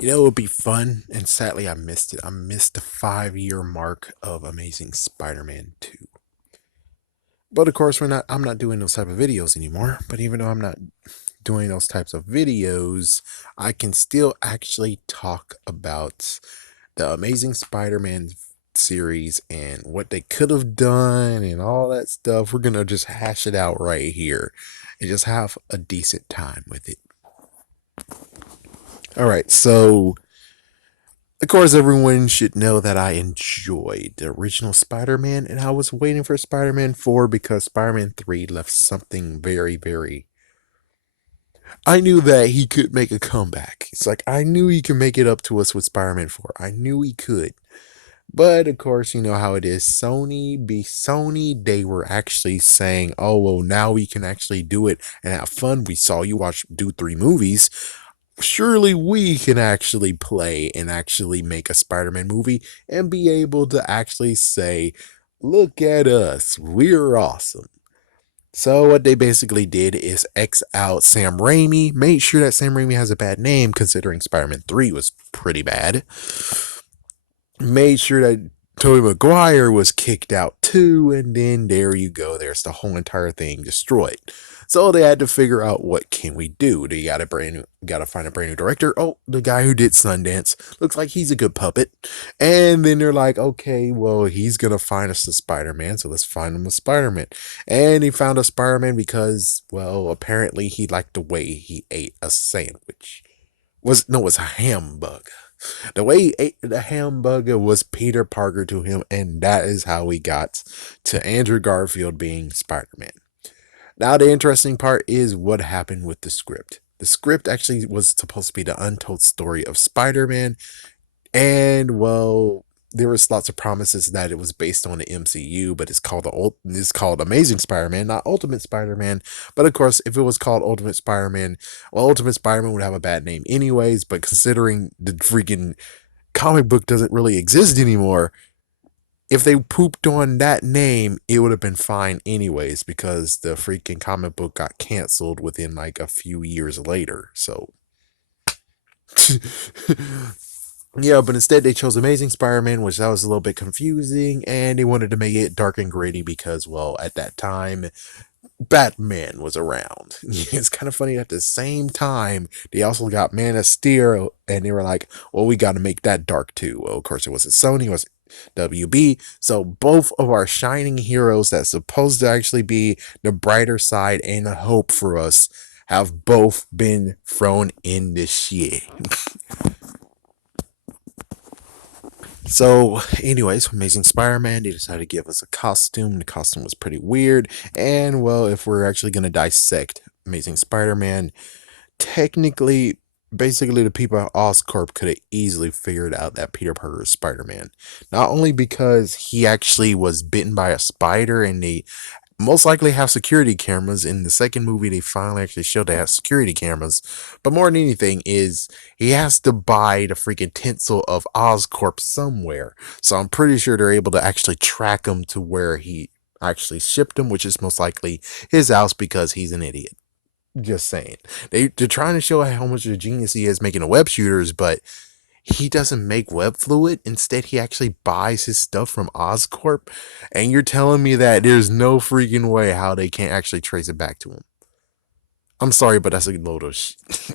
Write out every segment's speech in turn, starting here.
You know, it would be fun, and sadly, I missed it. I missed the 5 year mark of Amazing Spider-Man 2. But of course, I'm not doing those type of videos anymore. But even though I'm not doing those types of videos, I can still actually talk about the Amazing Spider-Man series and what they could have done and all that stuff. We're gonna just hash it out right here and just have a decent time with it. All right, so of course, everyone should know that I enjoyed the original Spider Man, and I was waiting for Spider Man 4 because Spider Man 3 left something very, very. I knew that he could make a comeback. It's like, I knew he could make it up to us with Spider Man 4. I knew he could. But of course, you know how it is. Sony, they were actually saying, oh, well, now we can actually do it and have fun. We saw you do 3 movies. Surely we can actually play and actually make a Spider-Man movie and be able to actually say, look at us, we're awesome. So what they basically did is X out Sam Raimi, made sure that Sam Raimi has a bad name considering Spider-Man 3 was pretty bad. Made sure that Tobey Maguire was kicked out too, and then there you go. There's the whole entire thing destroyed. So they had to figure out what can we do. Do you gotta find a brand new director? Oh, the guy who did Sundance looks like he's a good puppet. And then they're like, okay, well, he's gonna find us a Spider-Man, so let's find him a Spider-Man. And he found a Spider-Man because, well, apparently he liked the way he ate a sandwich. It was a hamburger. The way he ate the hamburger was Peter Parker to him, and that is how we got to Andrew Garfield being Spider Man. Now, the interesting part is what happened with the script. The script actually was supposed to be the untold story of Spider Man, and well, there was lots of promises that it was based on the MCU, but it's called Amazing Spider-Man, not Ultimate Spider-Man. But of course, if it was called Ultimate Spider-Man, well, Ultimate Spider-Man would have a bad name anyways. But considering the freaking comic book doesn't really exist anymore, if they pooped on that name, it would have been fine anyways because the freaking comic book got canceled within like a few years later. So yeah, but instead they chose Amazing Spider-Man, which that was a little bit confusing, and they wanted to make it dark and gritty because, well, at that time, Batman was around. It's kind of funny at the same time they also got Man of Steel, and they were like, well, we got to make that dark too. Well, of course, it wasn't Sony, it was WB. So both of our shining heroes that's supposed to actually be the brighter side and the hope for us have both been thrown in the shit. So, anyways, Amazing Spider-Man, they decided to give us a costume. The costume was pretty weird. And, well, if we're actually going to dissect Amazing Spider-Man, technically, basically, the people at Oscorp could have easily figured out that Peter Parker is Spider-Man. Not only because he actually was bitten by a spider and they most likely have security cameras. In the second movie, they finally actually showed they have security cameras. But more than anything is he has to buy the freaking tinsel of Oscorp somewhere. So I'm pretty sure they're able to actually track him to where he actually shipped him, which is most likely his house because he's an idiot. Just saying. They're trying to show how much of a genius he is making the web shooters, but he doesn't make web fluid. Instead, he actually buys his stuff from Oscorp. And you're telling me that there's no freaking way how they can't actually trace it back to him. I'm sorry, but that's a load of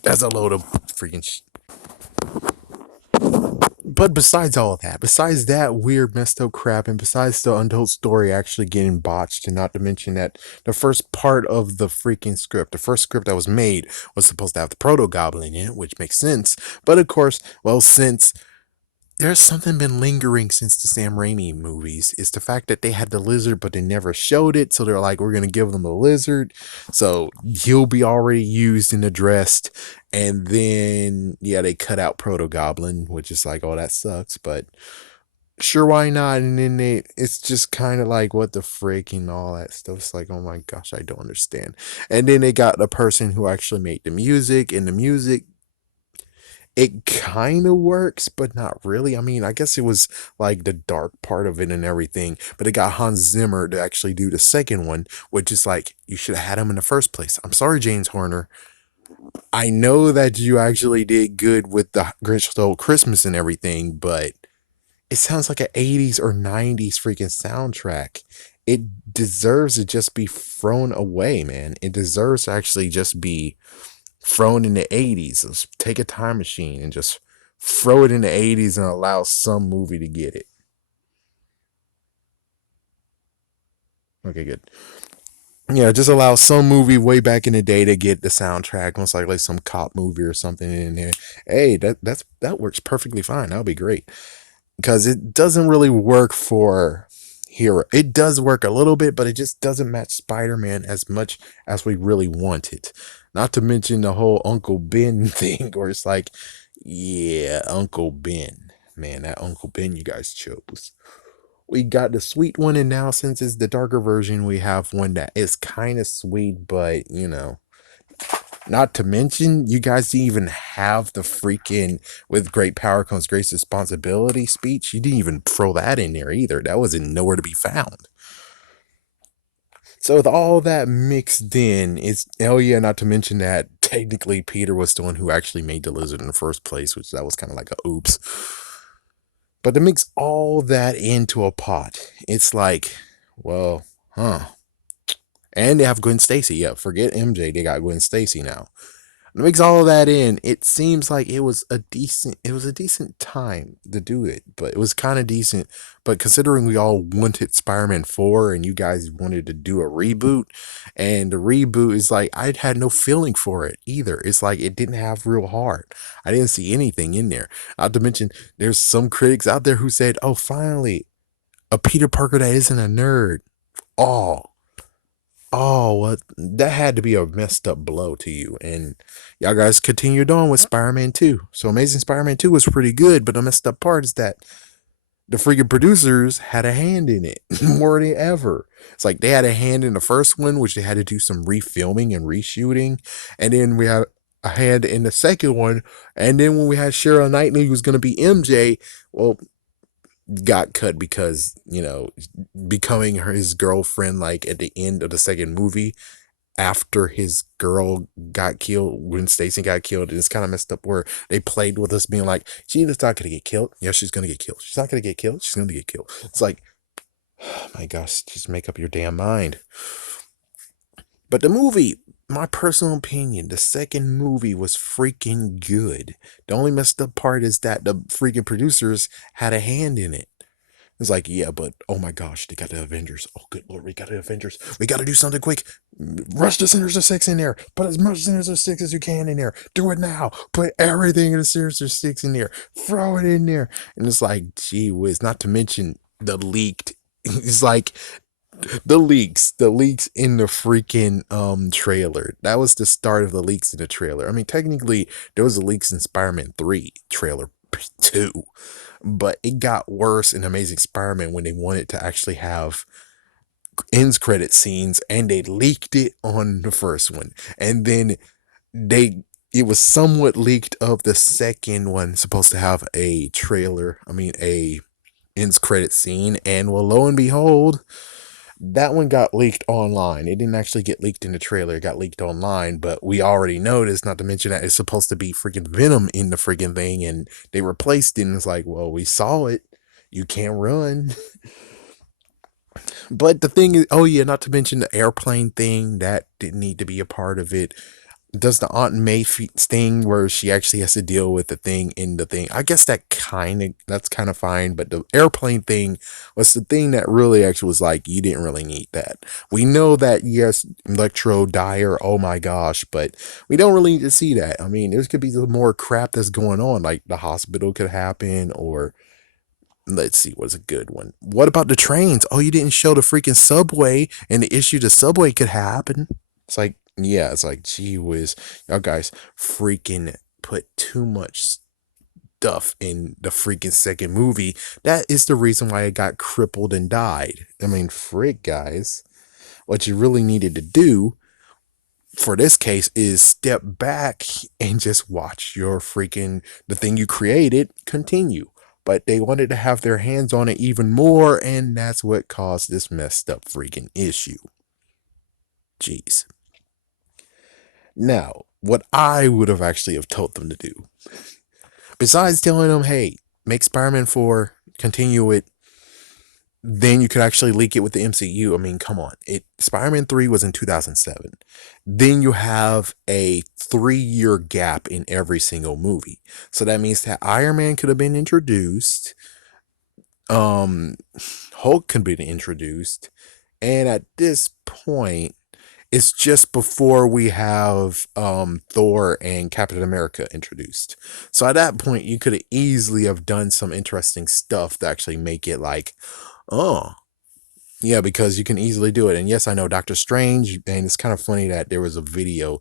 that's a load of freaking But besides that weird messed up crap, and besides the untold story actually getting botched, and not to mention that the first part of the freaking script, the first script that was made, was supposed to have the Proto Goblin in it, which makes sense. But of course, well, since there's something been lingering since the Sam Raimi movies. It's the fact that they had the lizard, but they never showed it. So they're like, we're gonna give them the lizard, so he'll be already used and addressed. And then yeah, they cut out Proto Goblin, which is like, oh, that sucks. But sure, why not? And then it's just kind of like, what the frick and all that stuff. It's like, oh my gosh, I don't understand. And then they got the person who actually made the music, and the music, it kind of works, but not really. I mean, I guess it was like the dark part of it and everything, but it got Hans Zimmer to actually do the second one, which is like, you should have had him in the first place. I'm sorry, James Horner. I know that you actually did good with the Grinch Stole Christmas and everything, but it sounds like an 80s or 90s freaking soundtrack. It deserves to just be thrown away, man. It deserves to actually just be thrown in the 80s. Let's take a time machine and just throw it in the 80s and allow some movie to get it. Okay, good. Yeah, just allow some movie way back in the day to get the soundtrack, most likely some cop movie or something in there. Hey, that works perfectly fine. That'll be great. Because it doesn't really work for hero. It does work a little bit, but it just doesn't match Spider-Man as much as we really want it. Not to mention the whole Uncle Ben thing, where it's like, yeah, Uncle Ben. Man, that Uncle Ben you guys chose. We got the sweet one, and now since it's the darker version, we have one that is kind of sweet, but not to mention, you guys didn't even have the freaking "with great power comes great responsibility" speech. You didn't even throw that in there either. That was in nowhere to be found. So with all that mixed in, it's oh yeah, not to mention that technically Peter was the one who actually made the lizard in the first place, which that was kind of like a oops. But to mix all that into a pot, it's like, well, huh. And they have Gwen Stacy. Yeah, forget MJ. They got Gwen Stacy now. Mix all of that in, it seems like it was a decent time to do it, but it was kind of decent. But considering we all wanted Spider-Man 4 and you guys wanted to do a reboot, and the reboot is like I had no feeling for it either. It's like it didn't have real heart. I didn't see anything in there. Not to mention there's some critics out there who said, "Oh, finally, a Peter Parker that isn't a nerd." Oh, Oh, what that had to be a messed up blow to you. And y'all guys continued on with Spider-Man 2. So Amazing Spider-Man 2 was pretty good, but the messed up part is that the freaking producers had a hand in it more than ever. It's like they had a hand in the first one, which they had to do some refilming and reshooting. And then we had a hand in the second one. And then when we had Cheryl Knightley, who was going to be MJ, well, got cut because, becoming his girlfriend, like at the end of the second movie, after his girl got killed, when Stacy got killed, it's kind of messed up where they played with us being like, she's not gonna get killed. Yeah, she's gonna get killed. She's not gonna get killed. She's gonna get killed. It's like, oh my gosh, just make up your damn mind. But the movie, my personal opinion, the second movie was freaking good. The only messed up part is that the freaking producers had a hand in it. It's like, yeah, but oh my gosh, they got the Avengers. Oh, good lord, we got the Avengers. We got to do something quick. Rush the Sinister Six in there. Put as much Sinister Six as you can in there. Do it now. Put everything in the Sinister Six in there. Throw it in there. And it's like, gee whiz, not to mention the leaked. It's like the leaks in the freaking trailer. That was the start of the leaks in the trailer. I mean, technically, there was the leaks in Spider-Man 3 trailer too, but it got worse in Amazing Spider-Man when they wanted to actually have ends credit scenes, and they leaked it on the first one, and then they it was somewhat leaked of the second one supposed to have a trailer. I mean, a ends credit scene, and well, lo and behold, that one got leaked online. It didn't actually get leaked in the trailer. It got leaked online, but we already noticed, not to mention that it's supposed to be freaking Venom in the freaking thing, and they replaced it, and it's like, well, we saw it. You can't run. But the thing is, oh yeah, not to mention the airplane thing, that didn't need to be a part of it. Does the Aunt May thing where she actually has to deal with the thing in the thing? I guess that's kind of fine, but the airplane thing was the thing that really actually was like, you didn't really need that. We know that, yes, Electro Dyer, oh my gosh, but we don't really need to see that. I mean, there could be some more crap that's going on, like the hospital could happen, or let's see, what's a good one? What about the trains? Oh, you didn't show the freaking subway and the issue the subway could happen. It's like, yeah, it's like, gee whiz, y'all guys freaking put too much stuff in the freaking second movie. That is the reason why it got crippled and died. I mean, frick, guys. What you really needed to do for this case is step back and just watch your freaking the thing you created continue. But they wanted to have their hands on it even more, and that's what caused this messed up freaking issue. Jeez. Now, what I would have actually have told them to do. Besides telling them, hey, make Spider-Man 4, continue it, then you could actually leak it with the MCU. I mean, come on. Spider-Man 3 was in 2007. Then you have a 3-year gap in every single movie. So that means that Iron Man could have been introduced. Um Hulk could be introduced. And at this point, it's just before we have Thor and Captain America introduced. So at that point, you could easily have done some interesting stuff to actually make it like, oh, yeah, because you can easily do it. And yes, I know Doctor Strange, and it's kind of funny that there was a video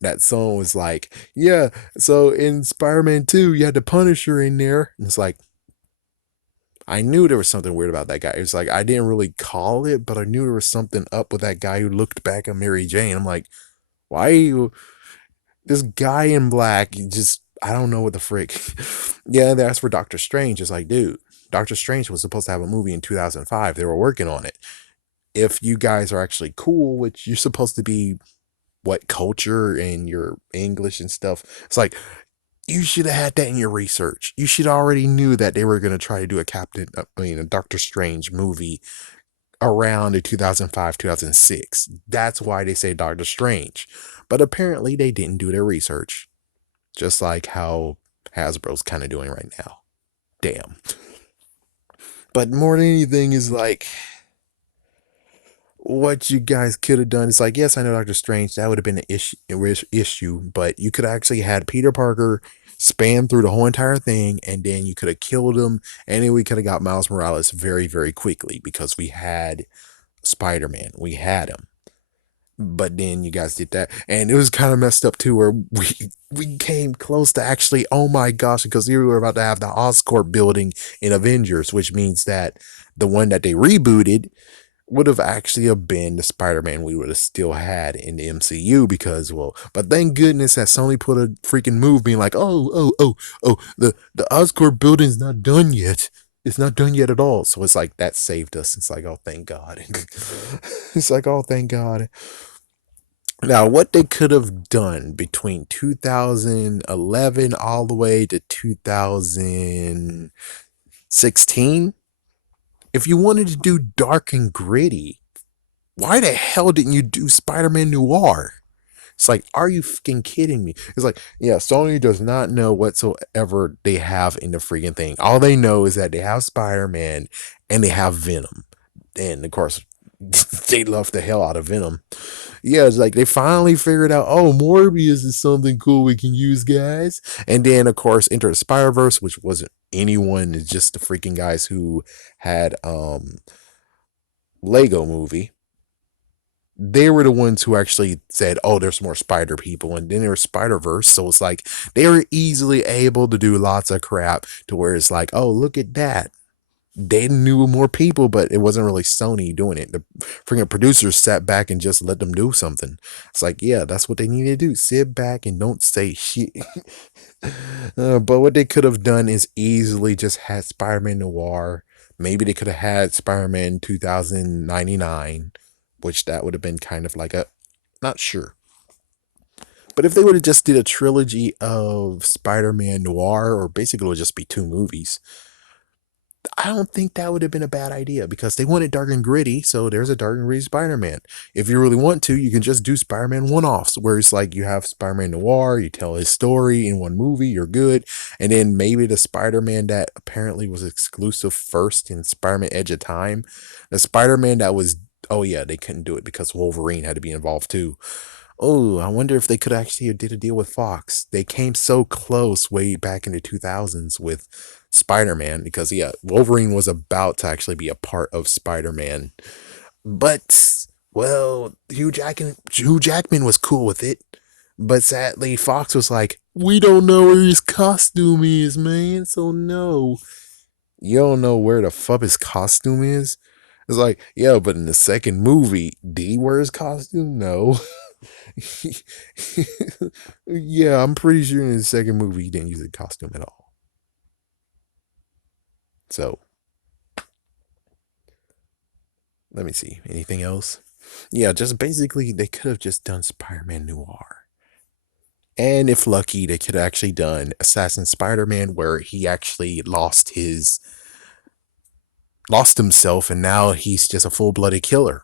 that someone was like, yeah, so in Spider-Man 2, you had the Punisher in there. And it's like, I knew there was something weird about that guy. It was like, I didn't really call it, but I knew there was something up with that guy who looked back at Mary Jane. I'm like, why are you, this guy in black, you just, I don't know what the frick. Yeah, that's for Doctor Strange. It's like, dude, Doctor Strange was supposed to have a movie in 2005. They were working on it. If you guys are actually cool, which you're supposed to be, what, culture and your English and stuff, it's like, you should have had that in your research. You should already knew that they were going to try to do a Doctor Strange movie around the 2005, 2006. That's why they say Doctor Strange. But apparently they didn't do their research. Just like how Hasbro's kind of doing right now. Damn. But more than anything is like, what you guys could have done is like, yes, I know Doctor Strange, that would have been an issue, but you could have actually had Peter Parker span through the whole entire thing, and then you could have killed him, and then we could have got Miles Morales very, very quickly because we had Spider-Man. We had him. But then you guys did that, and it was kind of messed up too, where we came close to actually, oh my gosh, because we were about to have the Oscorp building in Avengers, which means that the one that they rebooted would have actually have been the Spider-Man we would have still had in the MCU because, well, but thank goodness that Sony put a freaking move being like, the Oscorp building's not done yet. It's not done yet at all. So it's like, that saved us. It's like, oh, thank God. It's like, oh, thank God. Now, what they could have done between 2011 all the way to 2016, if you wanted to do dark and gritty, why the hell didn't you do Spider-Man Noir? It's like, are you fucking kidding me? It's like, yeah, Sony does not know whatsoever they have in the freaking thing. All they know is that they have Spider-Man and they have Venom. And of course, they love the hell out of Venom. Yeah, it's like they finally figured out, oh, Morbius is something cool we can use, guys. And then, of course, Enter the Spider-Verse, which wasn't anyone, it's just the freaking guys who had Lego movie. They were the ones who actually said, oh, there's more spider people, and then there was Spider-Verse. So it's like they were easily able to do lots of crap to where it's like, oh, look at that. They knew more people, but it wasn't really Sony doing it. The freaking producers sat back and just let them do something. It's like, yeah, that's what they need to do. Sit back and don't say shit. But what they could have done is easily just had Spider-Man Noir. Maybe they could have had Spider-Man 2099, which that would have been kind of like a, not sure. But if they would have just did a trilogy of Spider-Man Noir, or basically it would just be 2 movies, I don't think that would have been a bad idea because they wanted dark and gritty. So there's a dark and gritty Spider-Man. If you really want to, you can just do Spider-Man one-offs where it's like you have Spider-Man Noir, you tell his story in one movie, you're good. And then maybe the Spider-Man that apparently was exclusive first in Spider-Man Edge of Time, the Spider-Man that was, oh yeah, they couldn't do it because Wolverine had to be involved too. Oh, I wonder if they could actually did a deal with Fox. They came so close way back in the 2000s with Spider-Man because yeah, Wolverine was about to actually be a part of Spider-Man. But well, Hugh Jackman was cool with it. But sadly, Fox was like, "We don't know where his costume is, man. So no, you don't know where the fuck his costume is." It's like, yeah, but in the second movie, did he wear his costume? No. Yeah, I'm pretty sure in the second movie he didn't use a costume at all. So let me see. Anything else? Yeah, just basically they could have just done Spider-Man Noir. And if lucky, they could have actually done Assassin Spider-Man where he actually lost himself and now he's just a full-blooded killer.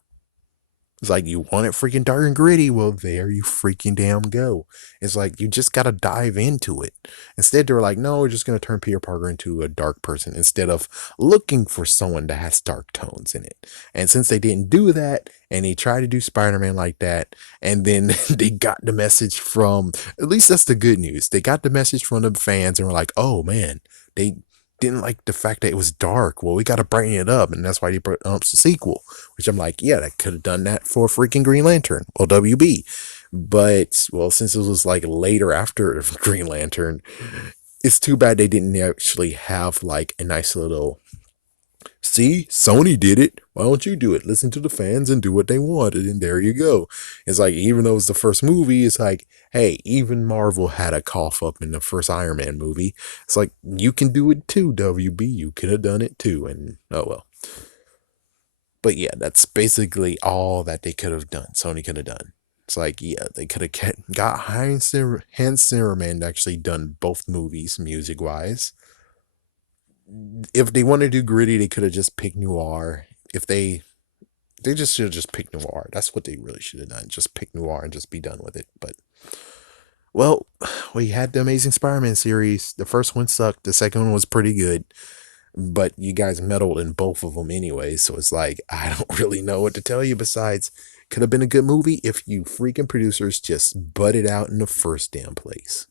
It's like, you want it freaking dark and gritty? Well, there you freaking damn go. It's like, you just gotta dive into it. Instead, they're like, no, we're just gonna turn Peter Parker into a dark person instead of looking for someone that has dark tones in it. And since they didn't do that, and they tried to do Spider-Man like that, and then they got the message from, at least that's the good news. They got the message from the fans and were like, oh man, they didn't like the fact that it was dark. Well, we gotta brighten it up, and that's why they put the sequel. Which I'm like, yeah, that could have done that for freaking Green Lantern. Well, WB. But, well, since it was like later after Green Lantern, it's too bad they didn't actually have like a nice little, see, Sony did it. Why don't you do it? Listen to the fans and do what they wanted. And there you go. It's like, even though it's the first movie, it's like, hey, even Marvel had a cough up in the first Iron Man movie. It's like, you can do it too, WB. You could have done it too. And oh well. But yeah, that's basically all that they could have done. Sony could have done. It's like, yeah, they could have got Hans Zimmerman to actually done both movies music wise. If they want to do gritty, they could have just picked noir. If they just should have just picked noir. That's what they really should have done. Just pick noir and just be done with it. But well, we had the Amazing Spider-Man series. The first one sucked. The second one was pretty good. But you guys meddled in both of them anyway, so it's like, I don't really know what to tell you besides, could have been a good movie if you freaking producers just butted out in the first damn place.